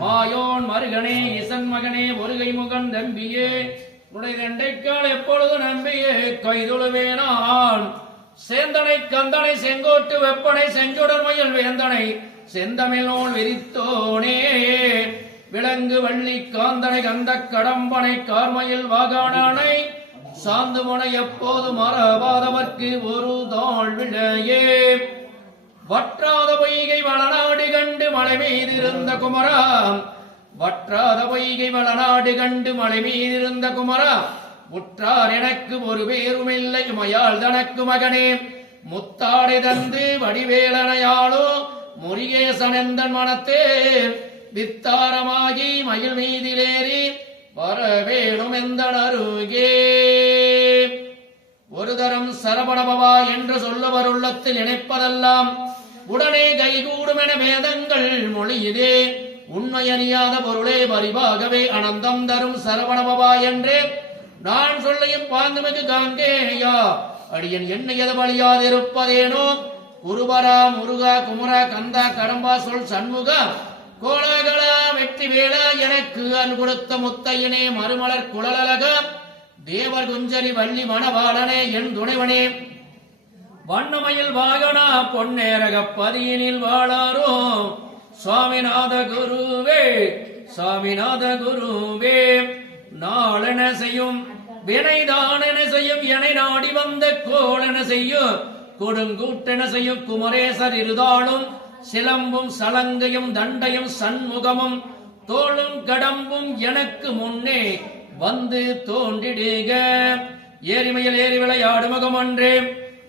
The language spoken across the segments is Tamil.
மாயோன் மருகனே இசன் மகனே ஒருகை முகன் நம்பியே உடைய ரெண்டைக்கால் எப்பொழுது நம்பியே கைதொழுவேனான் சேந்தனை கந்தனை செங்கோட்டு வெப்பனை செஞ்சுடர்மையில் வேந்தனை செந்தமிழ் நூல் விரித்தோனே விலங்கு வள்ளி காந்தனை கந்த கடம்பனை கார்மையில் வாகானானை சாந்து முனை எப்போது மரபாதவர்க்கு ஒரு தாழ் விழையே வற்றாத பொய்கை வளநாடு கண்டு மலை மீதிருந்த குமரா வற்றாத பொய்கை வளநாடு கண்டு மலை மீதிருந்த குமரா முற்றார் எனக்கு ஒரு பேருமில்லை மயால் தனக்கு மகனே முத்தாடை தந்து வடிவேலனையாளோ முருகேசனந்தன் மனத்தே வித்தாரமாகி மயில் மீதிலேறி வரவேணும் எந்த அருகே ஒரு தரம் சரபணபவா என்று சொல்லுவர் உள்ளத்தில் நினைப்பதெல்லாம் உடனே கைகூடும் என வேதங்கள் மொழியுதே உண்மை அறியாத பொருளே பரிவாகவே அனந்தம் தரும் சரவணபவா என்றே நான் சொல்லையும் பாங்குமிகு காங்கேயா அடியன் என்னையது வழியாதிருப்பதேனோ குருபரா முருகா குமரா கந்தா கடம்பா சொல் சண்முகா கோலாகலா வெற்றி வேளா எனக்கு அன்புறுத்த முத்தையனே மறுமலர் குழலழகா தேவர் குஞ்சரி வள்ளி மணவாளனே என் துணைவனே வண்ணமயில் வாகனா பொன்னேரக பதியினில் வாழாரோ சுவாமிநாத குருவே சுவாமிநாத குருவே நாளென செய்யும் வினைதான் என செய்யும் என நாடி வந்த கோளென செய்யும் கொடுங்கூட்டென செய்யும் குமரேசர் இருதாளும் சிலம்பும் சலங்கையும் தண்டையும் சண்முகமும் தோளும் கடம்பும் எனக்கு முன்னே வந்து தோன்றிடுக ஏரிமையில் ஏறி விளையாடு முகம் ஒன்றே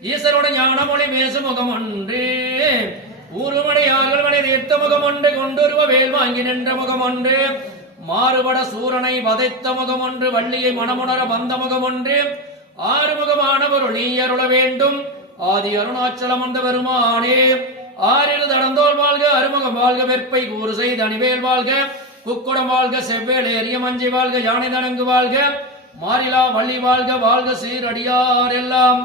ஈசருடைய ஞானமொழி மேசு முகம் ஒன்றே ஊருமனை ஆறுகள் மனை தீர்த்த முகம் ஒன்று கொண்டுருவ வேல் வாங்கி நின்ற முகம் ஒன்று மாறுபட சூரனை வதைத்த முகம் ஒன்று வள்ளியை மனமுணர வந்த முகம் ஒன்று ஆறுமுகமான பொருள் அருள வேண்டும் ஆதி அருணாச்சலம் வந்த பெருமானே ஆறிரு தடந்தோல் வாழ்க அருமுகம் வாழ்க வெற்பை கூறு செய்த அணிவேல் வாழ்க குக்குடம் வாழ்க செவ்வேல் எரிய மஞ்சி வாழ்க யானை தனங்கு வாழ்க மாறிலா வள்ளி வாழ்க வாழ்க சீரடியார் எல்லாம்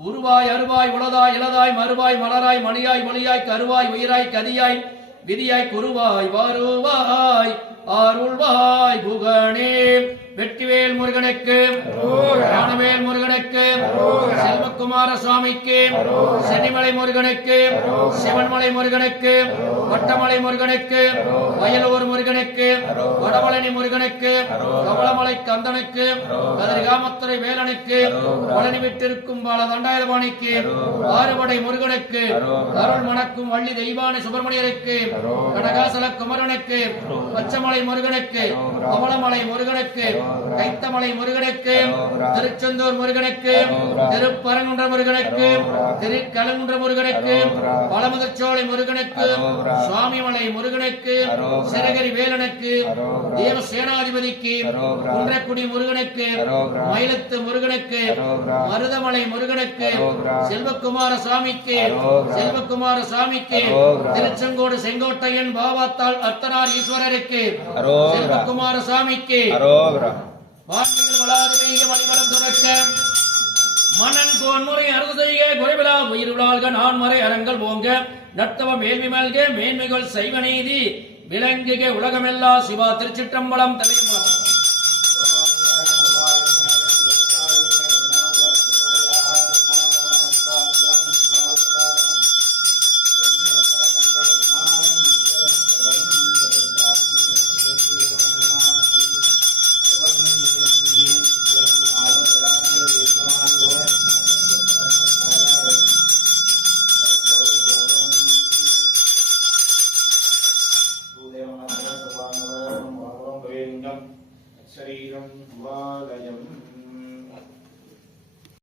உருவாய் அருவாய் உளதாய் இளதாய் மறுவாய் மலராய் மணியாய் ஒளியாய் கருவாய் உயிராய் கதியாய் விதியாய் குருவாய் வருவாய் அருள்வாய் புகனே வெற்றிவேல் முருகனுக்கு ஞானவேல் முருகனுக்கு செல்வகுமார சுவாமிக்கு சென்னிமலை முருகனுக்கு சிவன்மலை முருகனுக்கு வட்டமலை முருகனுக்கு வயலூர் முருகனுக்கு வடபழனி முருகனுக்கு கவளமலை கந்தனுக்கு கதிர்காமத்துறை வேலனுக்கு பழனி விட்டிருக்கும் பால தண்டாயுதபாணிக்கு ஆறுபடை முருகனுக்கு அருள் மணக்கும் வள்ளி தெய்வானி சுப்பிரமணியருக்கு கடகாசல குமரனுக்கு பச்சமலை முருகனுக்கு கவளமலை முருகனுக்கு கைத்தமலை முருகனுக்கு திருச்செந்தூர் முருகனுக்கு திருப்பரங்குன்ற முருகனுக்கு திருக்கலங்குன்ற முருகனுக்கு பழமுதிர்ச்சோலை முருகனுக்கு சுவாமிமலை முருகனுக்கு சிறகிரி வேலனுக்கு தேவசேனாதிபதிக்கு குன்றக்குடி முருகனுக்கு மயிலத்து முருகனுக்கு மருதமலை முருகனுக்கு செல்வகுமார சுவாமிக்கு செல்வகுமார சுவாமிக்கு திருச்செங்கோடு செங்கோட்டையன் பாவாத்தாள் அர்த்தனார் ஈஸ்வரருக்கு செல்வகுமார சுவாமிக்கு மன்னன் கோன்முறை அரசு செய்க குறைவிலா உயிர் விழாள்க நான்மறை அரங்கள் போங்க நட்டவ மேல்வி மல்க மேன்மைகள் செய்வ நீதி விளங்குக உலகமெல்லா சிவா திருச்சிற்றம்பலம் தலையம்பலம் शरीरं वालयम्